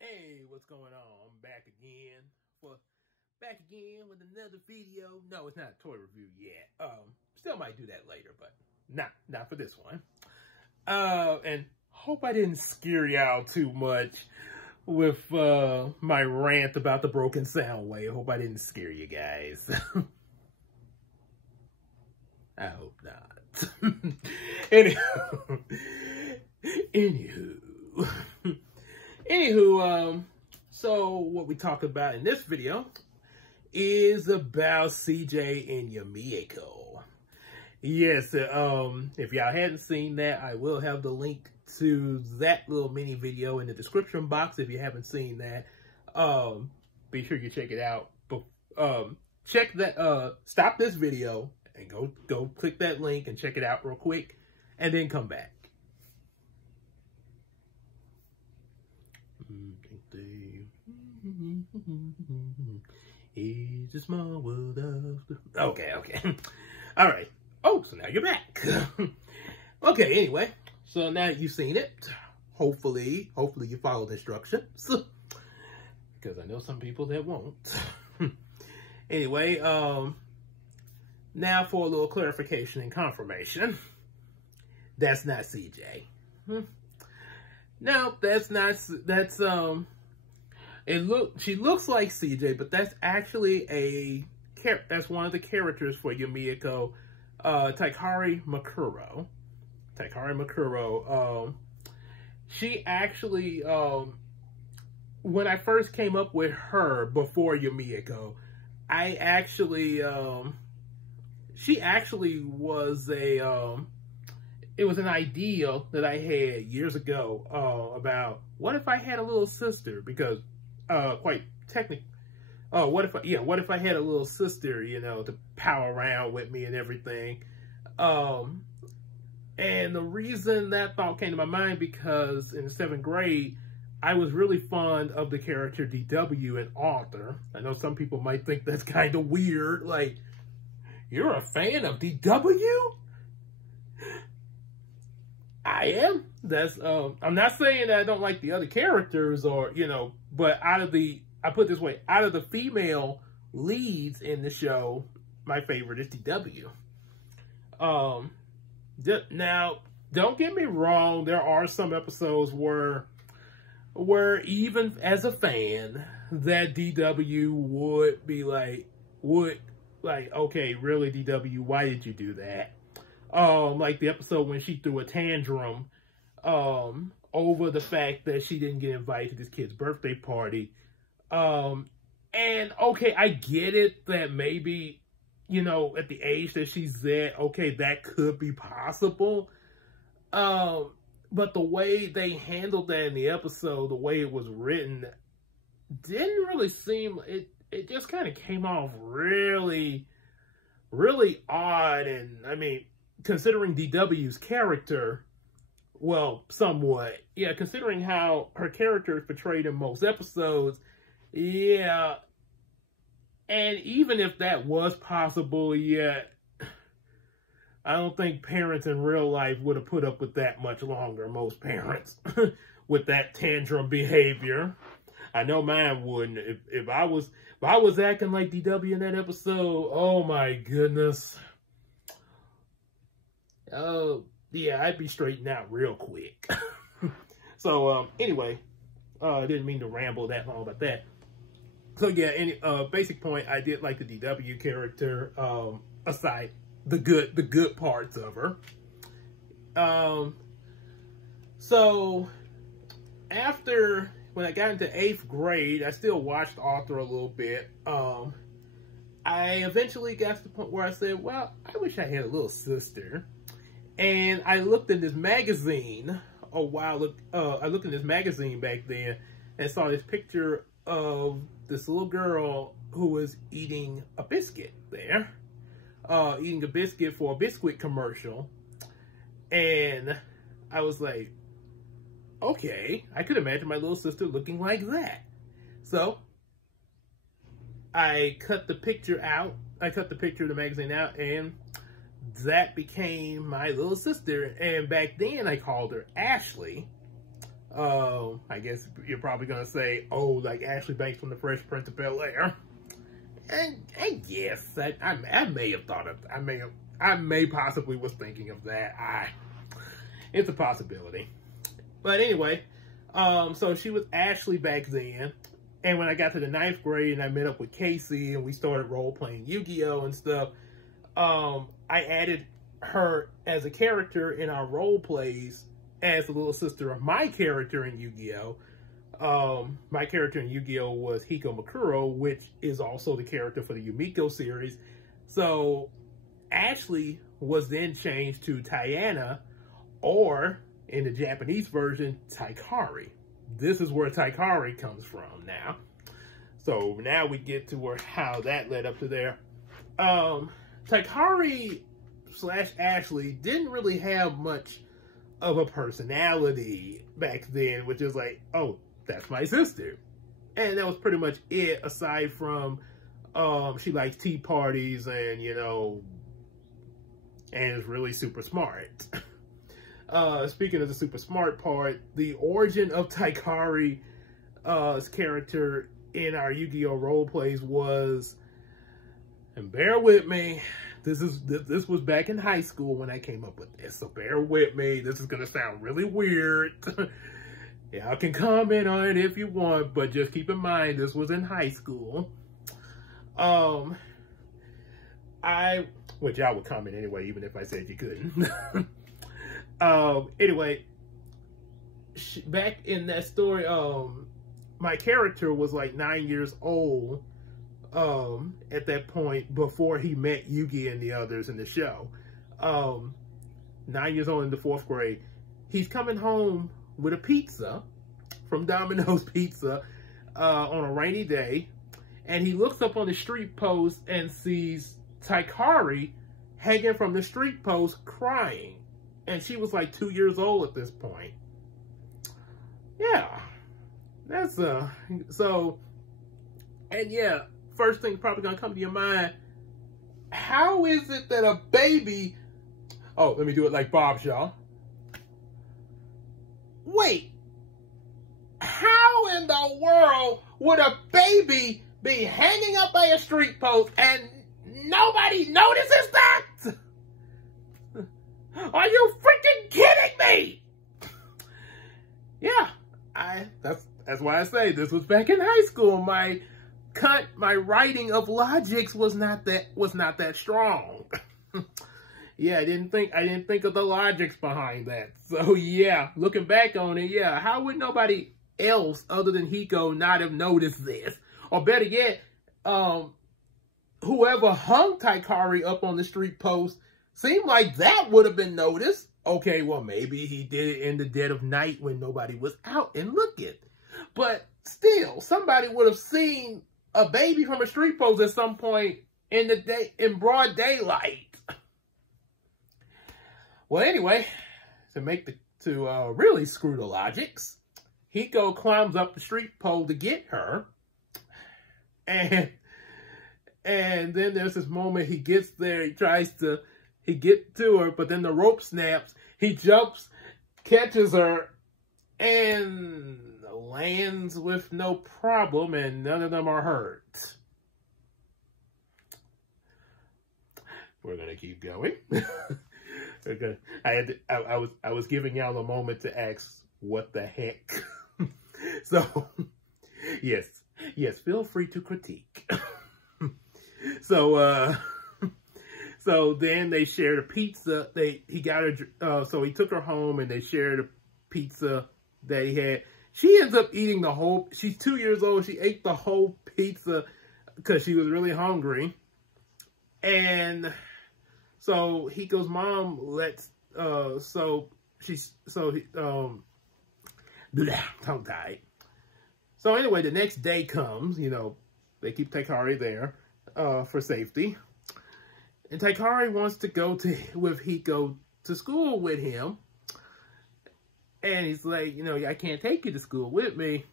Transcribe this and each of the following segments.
Hey, what's going on? I'm back again with another video. No, it's not a toy review yet. Still might do that later, but not for this one. And hope I didn't scare y'all too much with my rant about the broken sound wave. Hope I didn't scare you guys. I hope not. Anywho, so what we talk about in this video is about CJ and Yumeko. Yes, if y'all hadn't seen that, I will have the link to that little mini video in the description box if you haven't seen that. Be sure you check it out. Check that, stop this video and go click that link and check it out real quick and then come back. It's a small world of... Okay. All right. Oh, so now you're back. Okay, anyway. So now you've seen it. Hopefully you followed instructions. Because I know some people that won't. Anyway, now for a little clarification and confirmation. That's not CJ. No, she looks like CJ, but that's actually that's one of the characters for Yumeko, Tikari Makuro. She actually, when I first came up with her before Yumeko, she actually was it was an idea that I had years ago about what if I had a little sister, because what if I had a little sister, you know, to pal around with me and everything. And the reason that thought came to my mind because in 7th grade, I was really fond of the character DW and Arthur. I know some people might think that's kind of weird, like, you're a fan of DW? I am. I'm not saying that I don't like the other characters or, you know, but I put it this way, out of the female leads in the show, my favorite is DW. Now, don't get me wrong, there are some episodes where even as a fan, that DW would be like, okay, really, DW, why did you do that? Like the episode when she threw a tantrum over the fact that she didn't get invited to this kid's birthday party. And okay, I get it that maybe, you know, at the age that she's at, okay, that could be possible. But the way they handled that in the episode, the way it was written, didn't really seem, it just kind of came off really, really odd. And I mean, considering DW's character, well, somewhat, yeah, considering how her character is portrayed in most episodes, yeah, and even if that was possible, yeah, I don't think parents in real life would have put up with that much longer, most parents, with that tantrum behavior. I know mine wouldn't. If I was acting like DW in that episode, oh my goodness. Oh, yeah, I'd be straightened out real quick. So, anyway, didn't mean to ramble that long about that. So, yeah, basic point, I did like the DW character, aside the good parts of her. So, when I got into 8th grade, I still watched Arthur a little bit. I eventually got to the point where I said, well, I wish I had a little sister. And I looked in this magazine a while ago. I looked in this magazine back then and saw this picture of this little girl who was eating a biscuit there. Eating a biscuit for a Biscuit commercial. And I was like, okay, I could imagine my little sister looking like that. So I cut the picture out. I cut the picture of the magazine out, and that became my little sister. And back then I called her Ashley. I guess you're probably gonna say, oh, like Ashley Banks from the Fresh Prince of Bel-Air. And yes, I may have thought of, I may possibly was thinking of that. It's a possibility. But anyway, so she was Ashley back then. And when I got to the 9th grade and I met up with Casey and we started role-playing Yu-Gi-Oh! And stuff, I added her as a character in our role plays as the little sister of my character in Yu-Gi-Oh! My character in Yu-Gi-Oh! Was Hiko Makuro, which is also the character for the Yumeko series. So Ashley was then changed to Tiana, or in the Japanese version, Tikari. This is where Tikari comes from now. So now we get to where how that led up to there. Tikari / Ashley didn't really have much of a personality back then, which is like, oh, that's my sister. And that was pretty much it, aside from she likes tea parties and, you know, and is really super smart. Speaking of the super smart part, the origin of Tikari's character in our Yu-Gi-Oh! Role plays was, and bear with me, this was back in high school when I came up with this, so bear with me. This is gonna sound really weird. Y'all can comment on it if you want, but just keep in mind this was in high school. Which y'all would comment anyway, even if I said you couldn't. Anyway, back in that story, my character was like 9 years old at that point, before he met Yugi and the others in the show. 9 years old in the 4th grade. He's coming home with a pizza from Domino's Pizza on a rainy day, and he looks up on the street post and sees Tikari hanging from the street post crying. And she was like 2 years old at this point. Yeah. That's, so, and yeah, first thing probably gonna come to your mind, how is it that a baby, oh, let me do it like Bob Shaw. Wait, how in the world would a baby be hanging up by a street post and nobody notices that? Are you freaking kidding me? Yeah, that's why I say this was back in high school. My writing of logics was not that strong. Yeah, I didn't think of the logics behind that. So yeah, looking back on it, yeah, how would nobody else other than Hiko not have noticed this? Or better yet, whoever hung Tikari up on the street post, seemed like that would have been noticed. Okay, well, maybe he did it in the dead of night when nobody was out and looking. But still, somebody would have seen a baby from a street post at some point in the day, in broad daylight. Well, anyway, to really screw the logics, Hiko climbs up the street pole to get her, and then there's this moment he gets there, he gets to her, but then the rope snaps, he jumps, catches her, and lands with no problem, and none of them are hurt. We're gonna keep going. I was giving y'all a moment to ask, what the heck? So, yes, feel free to critique. So then they shared a pizza. He got her, so he took her home and they shared a pizza that he had. She ends up eating the whole, she's 2 years old. She ate the whole pizza because she was really hungry. And so Hiko's mom lets, tongue tied. So anyway, the next day comes, you know, they keep Tikari there for safety. And Tikari wants to go with Hiko to school with him. And he's like, you know, I can't take you to school with me.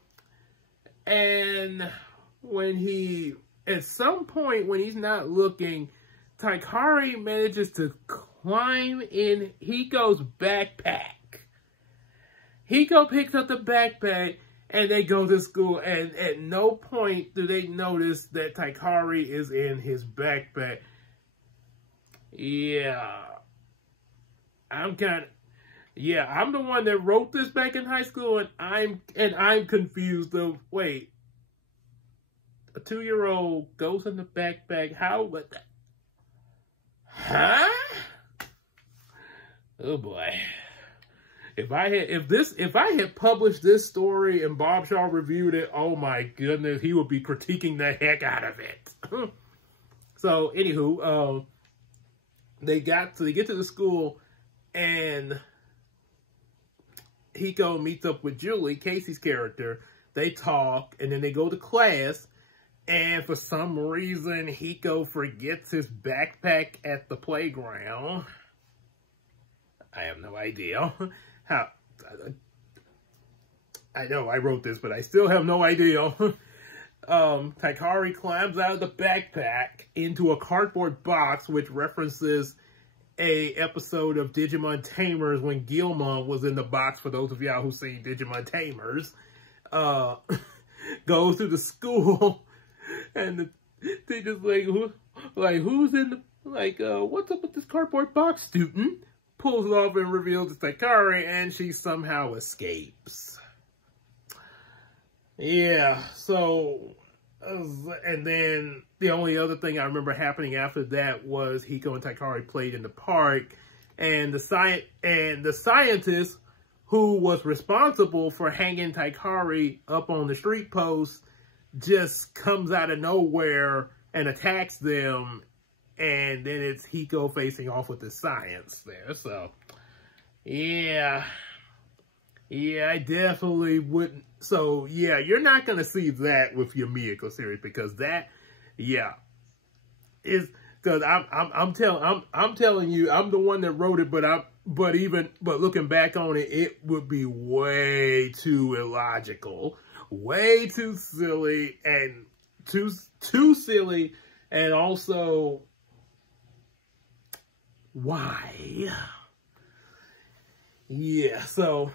And at some point when he's not looking, Tikari manages to climb in Hiko's backpack. Hiko picks up the backpack and they go to school, and at no point do they notice that Tikari is in his backpack. Yeah. I'm the one that wrote this back in high school, and I'm confused of, wait, a 2-year-old goes in the backpack, how would that? Huh? Oh boy. If I had published this story and Bob Shaw reviewed it, oh my goodness, he would be critiquing the heck out of it. So anywho, they get to the school, and Hiko meets up with Julie, Casey's character. They talk, and then they go to class, and for some reason, Hiko forgets his backpack at the playground. I have no idea how. I know I wrote this, but I still have no idea. Tikari climbs out of the backpack into a cardboard box, which references a episode of Digimon Tamers when Gilmon was in the box, for those of y'all who've seen Digimon Tamers. Goes to the school, and the teacher's like, who's in the, what's up with this cardboard box, student? Pulls it off and reveals it's Tikari, and she somehow escapes. Yeah, so, and then the only other thing I remember happening after that was Hiko and Tikari played in the park, and the scientist who was responsible for hanging Tikari up on the street post just comes out of nowhere and attacks them, and then it's Hiko facing off with the science there. So, yeah, I definitely wouldn't. So, yeah, you're not going to see that with Yumeko series, because that, yeah, is, because I'm telling you, I'm the one that wrote it, but looking back on it, it would be way too illogical, way too silly, and too silly, and also, why? Yeah, so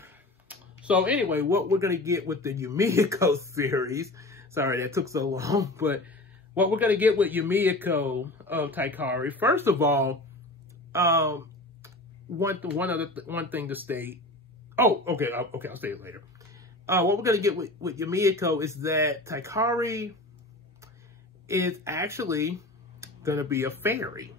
anyway, what we're going to get with the Yumeko series, sorry that took so long, but what we're going to get with Yumeko of Tikari, first of all, one thing to state. Oh, okay, I'll say it later. What we're going to get with Yumeko is that Tikari is actually going to be a fairy.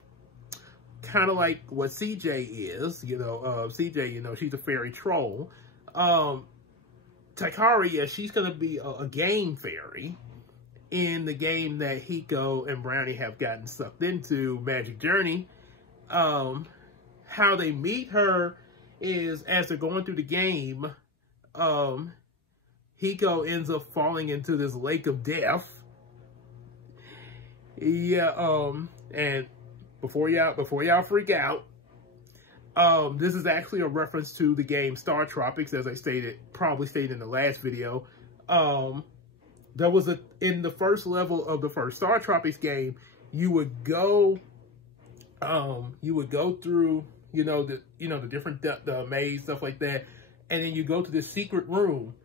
Kind of like what CJ is, CJ, she's a fairy troll. Tikari, yeah, she's going to be a game fairy in the game that Hiko and Brownie have gotten sucked into, Magic Journey. How they meet her is as they're going through the game, Hiko ends up falling into this lake of death. Yeah, and before y'all freak out, this is actually a reference to the game Star Tropics, as I probably stated in the last video. There was in the first level of the first Star Tropics game, you would go through, the different the maze, stuff like that, and then you go to this secret room.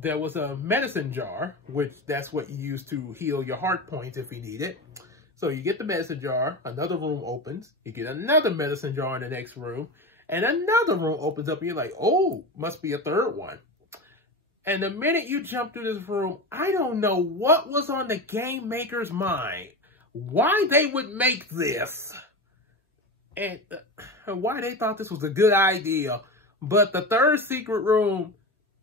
There was a medicine jar, which that's what you use to heal your heart points if you need it. So you get the medicine jar, another room opens, you get another medicine jar in the next room, and another room opens up, and you're like, oh, must be a third one. And the minute you jump through this room, I don't know what was on the game maker's mind, why they would make this, and why they thought this was a good idea. But the third secret room,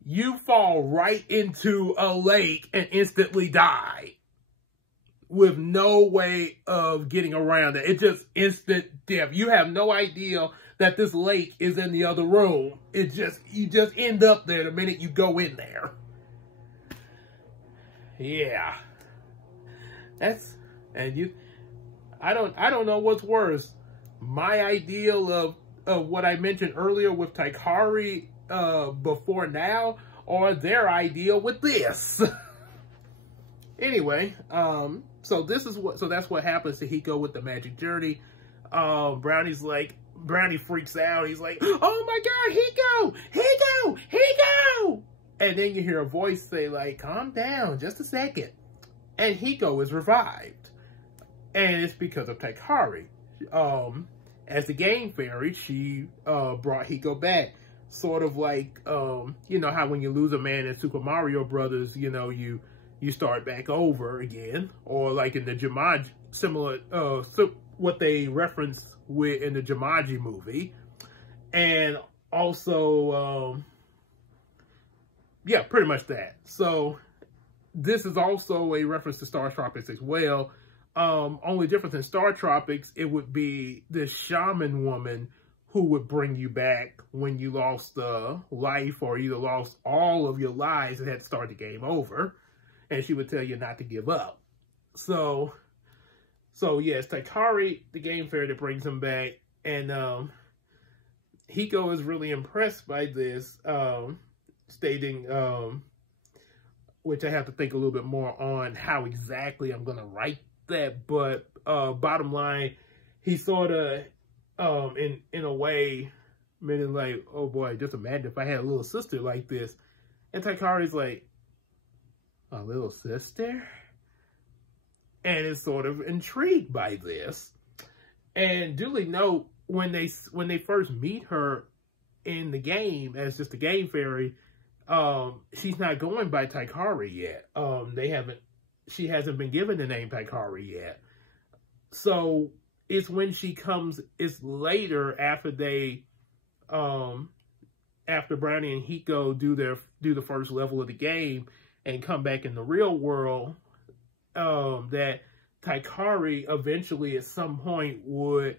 you fall right into a lake and instantly die, with no way of getting around it. It's just instant death. You have no idea that this lake is in the other room. You just end up there the minute you go in there. Yeah. I don't know what's worse. My ideal of what I mentioned earlier with Tikari before now, or their ideal with this. Anyway, so that's what happens to Hiko with the Magic Journey. Brownie's like, Brownie freaks out. He's like, oh my God, Hiko, Hiko, Hiko. And then you hear a voice say like, calm down, just a second. And Hiko is revived. And it's because of Tikari. As the game fairy, she brought Hiko back. Sort of like, you know how when you lose a man in Super Mario Brothers, you know, you start back over again. Or like in the Jumanji, similar, what they reference with in the Jumanji movie. And also, yeah, pretty much that. So this is also a reference to Star Tropics as well. Only difference in Star Tropics, it would be this shaman woman who would bring you back when you lost life or either lost all of your lives and had to start the game over. And she would tell you not to give up. So yes, Tikari, the game fairy that brings him back. And Hiko is really impressed by this, stating, which I have to think a little bit more on how exactly I'm going to write that. But bottom line, he sort of, in a way, meaning like, oh boy, just imagine if I had a little sister like this. And Tikari's like, a little sister? And is sort of intrigued by this. And duly note, when they first meet her in the game as just a game fairy, she's not going by Tikari yet. She hasn't been given the name Tikari yet. So it's when she comes, it's later after they, after Brownie and Hiko do the first level of the game and come back in the real world, that Tikari eventually at some point would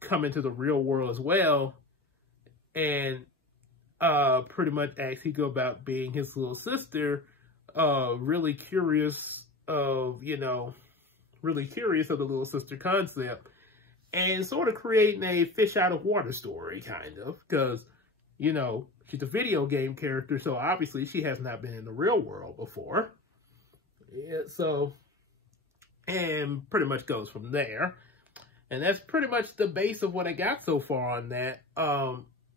come into the real world as well and pretty much ask Hiko about being his little sister, really curious of the little sister concept, and sort of creating a fish out of water story, kind of, because, you know, she's a video game character, so obviously she has not been in the real world before. Yeah, so, and pretty much goes from there. And that's pretty much the base of what I got so far on that.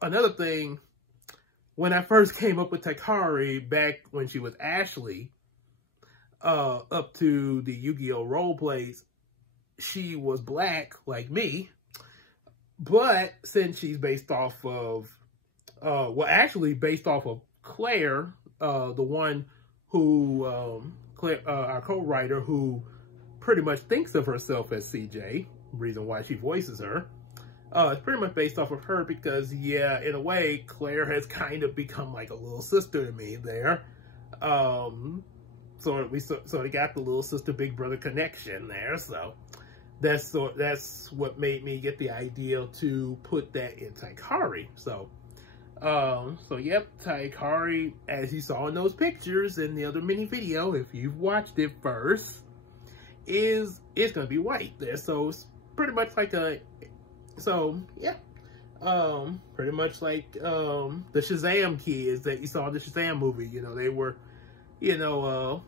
Another thing, when I first came up with Tikari back when she was Ashley, up to the Yu-Gi-Oh role plays, she was black like me, but since she's based off of, well, actually based off of Claire, the one who, our co-writer, who pretty much thinks of herself as CJ, reason why she voices her. It's pretty much based off of her because, yeah, in a way, Claire has kind of become like a little sister to me there. So they got the little sister big brother connection there. So that's what made me get the idea to put that in Tikari. So yep, Tikari, as you saw in those pictures in the other mini video, if you've watched it first, it's gonna be white there. So it's pretty much like pretty much like the Shazam kids that you saw in the Shazam movie. You know, they were, you know,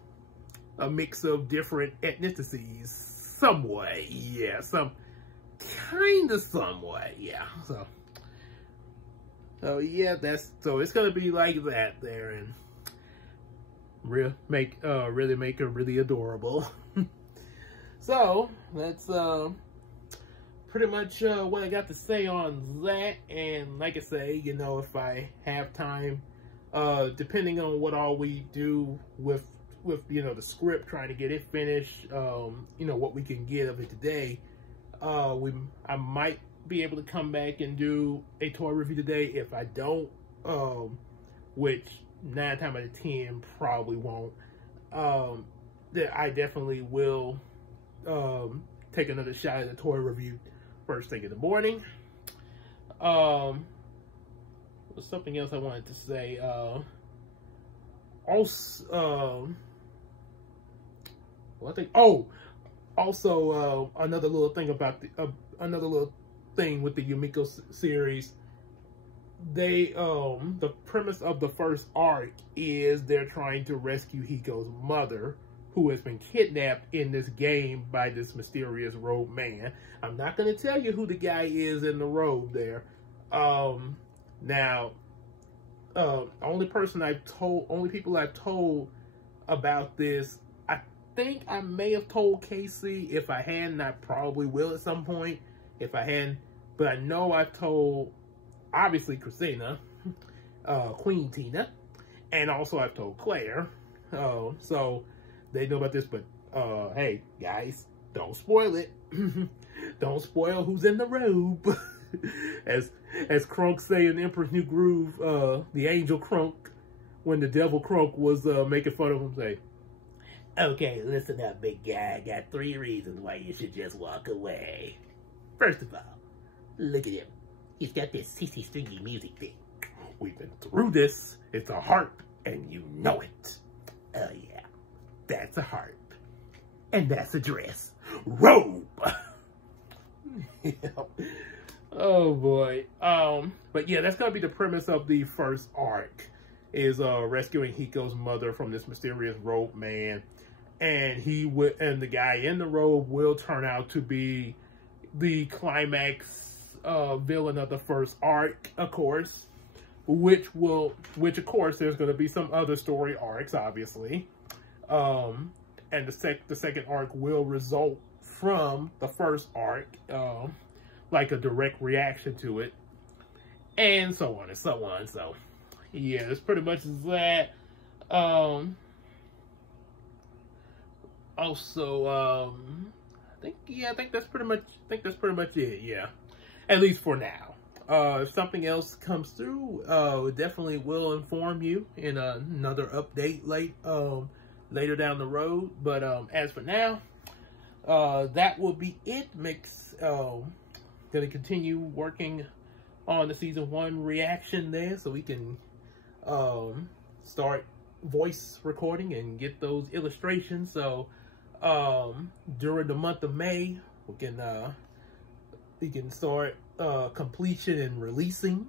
a mix of different ethnicities, somewhat, yeah, some yeah. So yeah, so it's gonna be like that there, and really make her really adorable. So that's pretty much what I got to say on that. And like I say, you know, if I have time, depending on what all we do with you know, the script, trying to get it finished, you know, what we can get of it today, I might be able to come back and do a toy review today. If I don't, which 9 times out of 10 probably won't, that I definitely will take another shot at the toy review first thing in the morning. There's something else I wanted to say. Also, another little thing about with the Yumeko series. They, the premise of the first arc is they're trying to rescue Hiko's mother, who has been kidnapped in this game by this mysterious robe man. I'm not going to tell you who the guy is in the robe there. Now, only people I've told about this, I think I may have told Casey. If I hadn't, I probably will at some point. If I hadn't, but I know I've told, obviously, Christina, Queen Tina, and also I've told Claire. So they know about this, but hey, guys, don't spoil it. Don't spoil who's in the robe. As Krunk say in Emperor's New Groove, the angel Krunk, when the devil Krunk was making fun of him, say, "Okay, listen up, big guy. I got 3 reasons why you should just walk away. First of all, look at him. He's got this CC stringy music thing. We've been through this. It's a harp, and you know it. Oh yeah, that's a harp. And that's a dress. Robe." Oh boy. But yeah, that's gonna be the premise of the first arc, is rescuing Hiko's mother from this mysterious robe man. And the guy in the robe will turn out to be the climax villain of the first arc, of course. Which of course there's gonna be some other story arcs, obviously. And the second arc will result from the first arc, like a direct reaction to it, and so on and so on. So yeah, that's pretty much that. Also, I think that's pretty much it. Yeah, at least for now. If something else comes through, definitely will inform you in another update later down the road. But as for now, that will be it. Going to continue working on the season 1 reaction there, so we can start voice recording and get those illustrations. So during the month of May, we can start completion and releasing.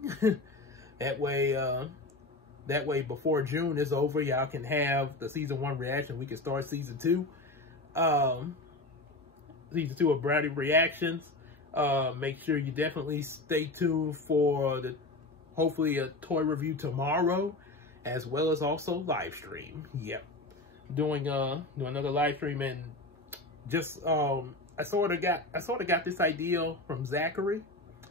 That way before June is over, y'all can have the season 1 reaction. We can start season 2. Season 2 of Brownie Reactions. Make sure you definitely stay tuned for hopefully a toy review tomorrow, as well as also live stream. Yep, doing another live stream. And just I sort of got this idea from Zachary,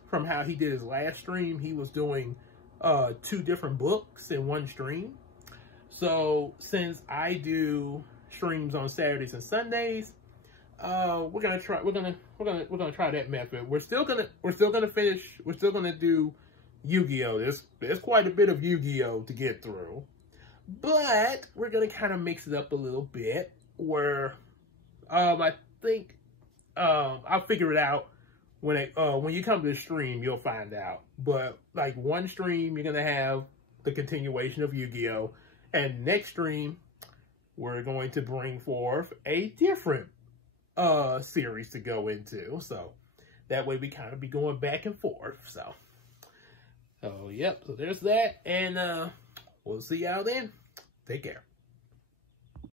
from how he did his last stream. He was doing 2 different books in one stream. So since I do streams on Saturdays and Sundays, we're gonna try that method. We're still gonna do Yu-Gi-Oh! There's quite a bit of Yu-Gi-Oh! To get through, but we're gonna kind of mix it up a little bit. Where I think I'll figure it out when you come to the stream, you'll find out. But like one stream, you're gonna have the continuation of Yu-Gi-Oh! And next stream, we're going to bring forth a different series to go into. So that way we kind of be going back and forth. So yep, so there's that. And we'll see y'all then. Take care.